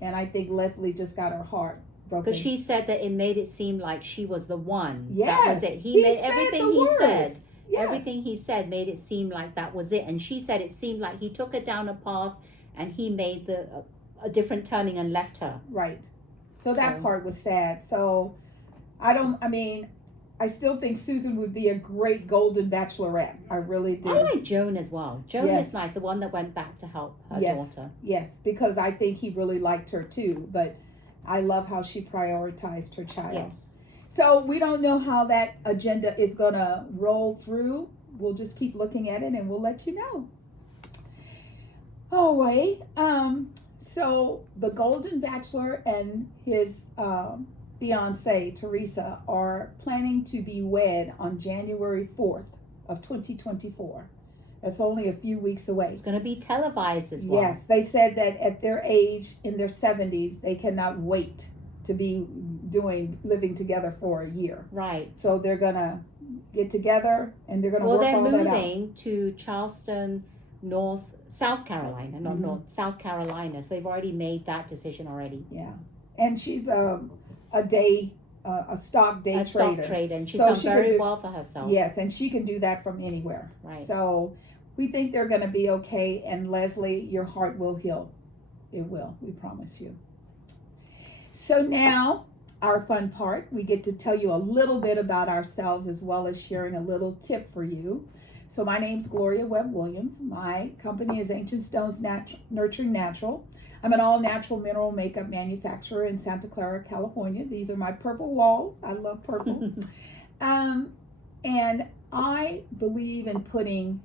And I think Leslie just got her heart broken. Because she said that it made it seem like she was the one. Yes. That was it. He made everything he said. Yes. Everything he said made it seem like that was it. And she said it seemed like he took her down a path and he made a different turning and left her. Right. So that part was sad. So I still think Susan would be a great Golden Bachelorette. I really do. I like Joan as well. Joan is nice, the one that went back to help her daughter. Yes, because I think he really liked her too. But I love how she prioritized her child. Yes. So we don't know how that agenda is going to roll through. We'll just keep looking at it and we'll let you know. Oh, wait. So the Golden Bachelor and his fiancee, Teresa, are planning to be wed on January 4th of 2024. That's only a few weeks away. It's going to be televised as well. Yes, they said that at their age, in their 70s, they cannot wait to be living together for a year. Right. So they're going to get together and they're going to work all that out. Well, they're moving to Charleston, South Carolina, not North, South Carolina. So they've already made that decision already. Yeah. And she's a stock day trader. Stock trader, and she's done very well for herself. Yes, and she can do that from anywhere. Right. So we think they're going to be okay. And Leslie, your heart will heal. It will. We promise you. So now, our fun part, we get to tell you a little bit about ourselves as well as sharing a little tip for you. So my name's Gloria Webb Williams. My company is Ancient Stones Nurturing Natural. I'm an all-natural mineral makeup manufacturer in Santa Clara, California. These are my purple walls. I love purple. And I believe in putting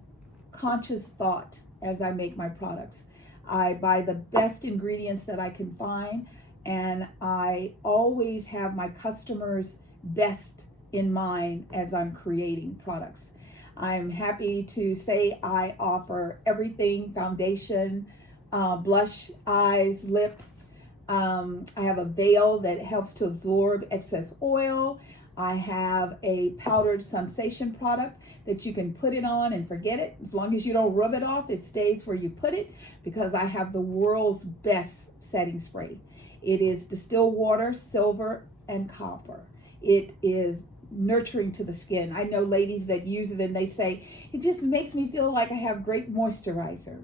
conscious thought as I make my products. I buy the best ingredients that I can find, and I always have my customers' best in mind as I'm creating products. I'm happy to say I offer everything: foundation, blush, eyes, lips. I have a veil that helps to absorb excess oil. I have a powdered sensation product that you can put it on and forget it. As long as you don't rub it off, it stays where you put it, because I have the world's best setting spray. It is distilled water, silver, and copper. It is nurturing to the skin. I know ladies that use it and they say, it just makes me feel like I have great moisturizer.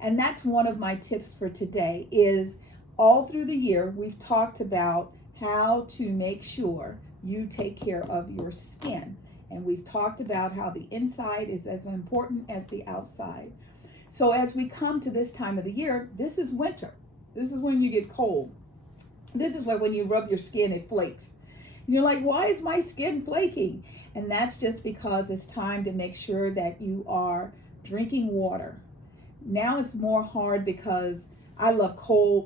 And that's one of my tips for today is all through the year, we've talked about how to make sure you take care of your skin. And we've talked about how the inside is as important as the outside. So as we come to this time of the year, this is winter. This is when you get cold. This is when you rub your skin, it flakes. And you're like, why is my skin flaking? And that's just because it's time to make sure that you are drinking water. Now it's more hard because I love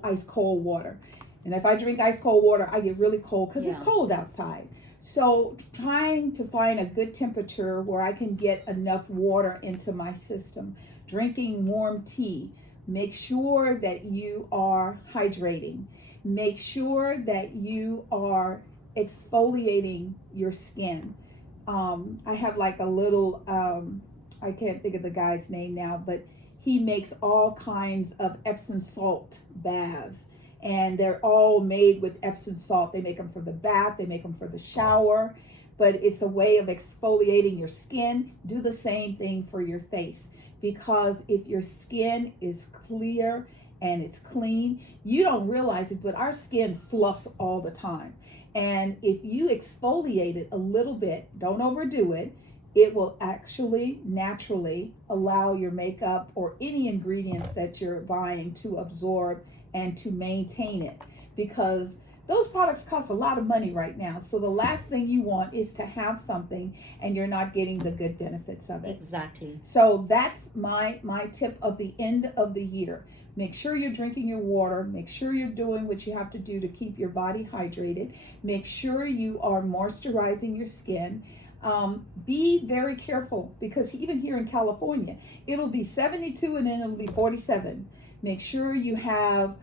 ice cold water. And if I drink ice cold water, I get really cold because it's cold outside. So trying to find a good temperature where I can get enough water into my system. Drinking warm tea. Make sure that you are hydrating. Make sure that you are exfoliating your skin. I have like a little, I can't think of the guy's name now, but he makes all kinds of Epsom salt baths. And they're all made with Epsom salt. They make them for the bath, they make them for the shower. But it's a way of exfoliating your skin. Do the same thing for your face. Because if your skin is clear and it's clean, you don't realize it, but our skin sloughs all the time. And if you exfoliate it a little bit, don't overdo it, it will actually naturally allow your makeup or any ingredients that you're buying to absorb and to maintain it. Because those products cost a lot of money right now. So the last thing you want is to have something and you're not getting the good benefits of it. Exactly. So that's my tip of the end of the year. Make sure you're drinking your water. Make sure you're doing what you have to do to keep your body hydrated. Make sure you are moisturizing your skin. Be very careful because even here in California, it'll be 72 and then it'll be 47. Make sure you have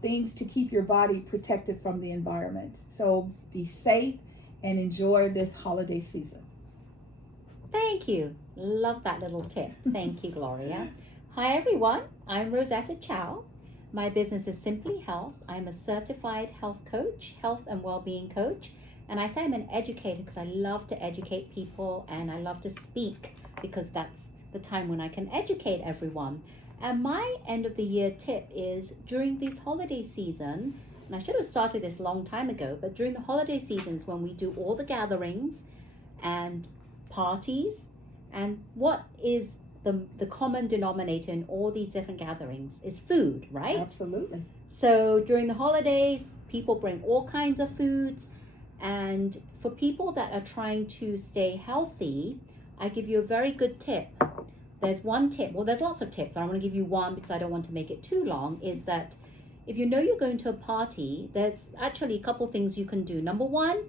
things to keep your body protected from the environment. So be safe and enjoy this holiday season. Thank you. Love that little tip. Thank you, Gloria. Hi, everyone. I'm Rosetta Chow. My business is Simply Health. I'm a certified health coach, health and well-being coach. And I say I'm an educator because I love to educate people and I love to speak because that's the time when I can educate everyone. And my end of the year tip is during this holiday season, and I should have started this a long time ago, but during the holiday seasons when we do all the gatherings and parties, and what is the common denominator in all these different gatherings is food, right? Absolutely. So during the holidays, people bring all kinds of foods. And for people that are trying to stay healthy, I give you a very good tip. There's one tip, well, there's lots of tips, but I'm going to give you one because I don't want to make it too long, is that if you know you're going to a party, there's actually a couple things you can do. Number one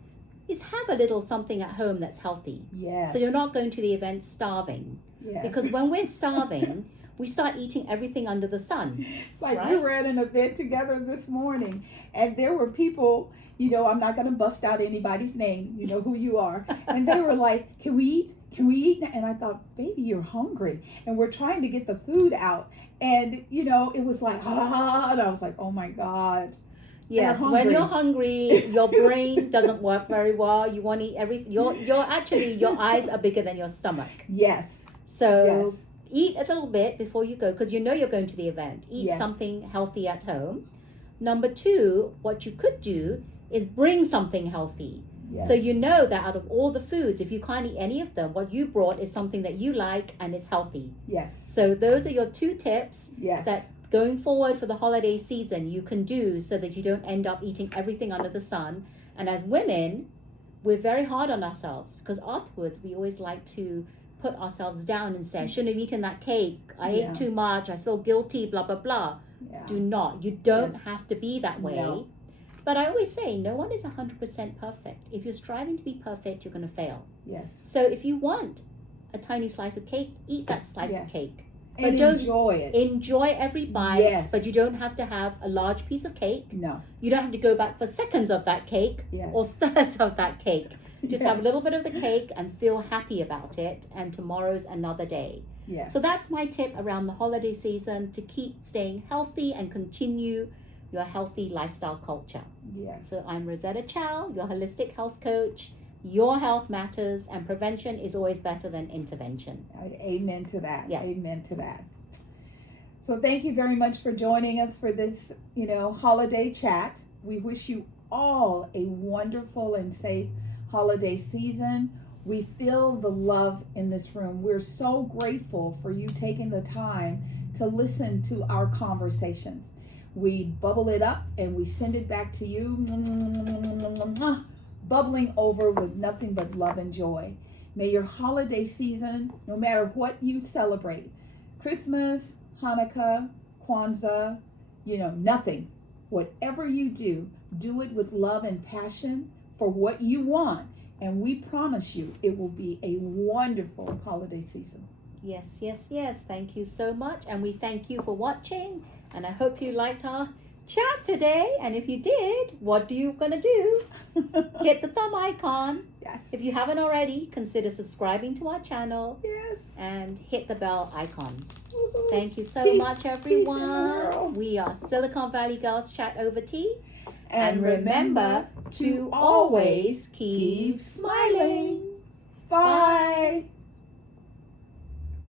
is have a little something at home that's healthy. Yes. So you're not going to the event starving. Yes. Because when we're starving, we start eating everything under the sun. Like right? We were at an event together this morning, and there were people, you know, I'm not going to bust out anybody's name, you know who you are. And they were like, can we eat? Can we eat? And I thought, baby, you're hungry. And we're trying to get the food out. And, you know, it was like, ah, and I was like, oh my God. Yes, when you're hungry, your brain doesn't work very well. You want to eat everything. You're actually, your eyes are bigger than your stomach. Yes. So yes. Eat a little bit before you go because you know you're going to the event. Eat yes. something healthy at home. Number two, what you could do is bring something healthy. Yes. So you know that out of all the foods, if you can't eat any of them, what you brought is something that you like and it's healthy. Yes. So those are your two tips yes. that going forward for the holiday season you can do so that you don't end up eating everything under the sun. And as women, we're very hard on ourselves because afterwards we always like to put ourselves down and say, I shouldn't have eaten that cake. I ate too much. I feel guilty, blah, blah, blah. Yeah. Do not. You don't yes. have to be that way. No. But I always say no one is 100% perfect. If you're striving to be perfect, you're going to fail. Yes. So if you want a tiny slice of cake, eat that slice yes. of cake. But and enjoy it. Enjoy every bite, yes. but you don't have to have a large piece of cake. No. You don't have to go back for seconds of that cake yes. or thirds of that cake. Just yes. have a little bit of the cake and feel happy about it, and tomorrow's another day. Yes. So that's my tip around the holiday season to keep staying healthy and continue your healthy lifestyle culture. Yes. So I'm Rosetta Chow, your holistic health coach. Your health matters and prevention is always better than intervention. Amen to that. Yeah. Amen to that. So thank you very much for joining us for this, holiday chat. We wish you all a wonderful and safe holiday season. We feel the love in this room. We're so grateful for you taking the time to listen to our conversations. We bubble it up and we send it back to you, bubbling over with nothing but love and joy. May your holiday season, no matter what you celebrate, Christmas, Hanukkah, Kwanzaa, nothing. Whatever you do it with love and passion for what you want. And we promise you it will be a wonderful holiday season. Yes. Thank you so much. And we thank you for watching. And I hope you liked our chat today. And if you did, what are you going to do? Hit the thumb icon. Yes. If you haven't already, consider subscribing to our channel. Yes. And hit the bell icon. Woo-hoo. Thank you so Peace. much, Peace in the everyone. world. We are Silicon Valley Girls Chat Over Tea. And remember to always keep smiling. Bye.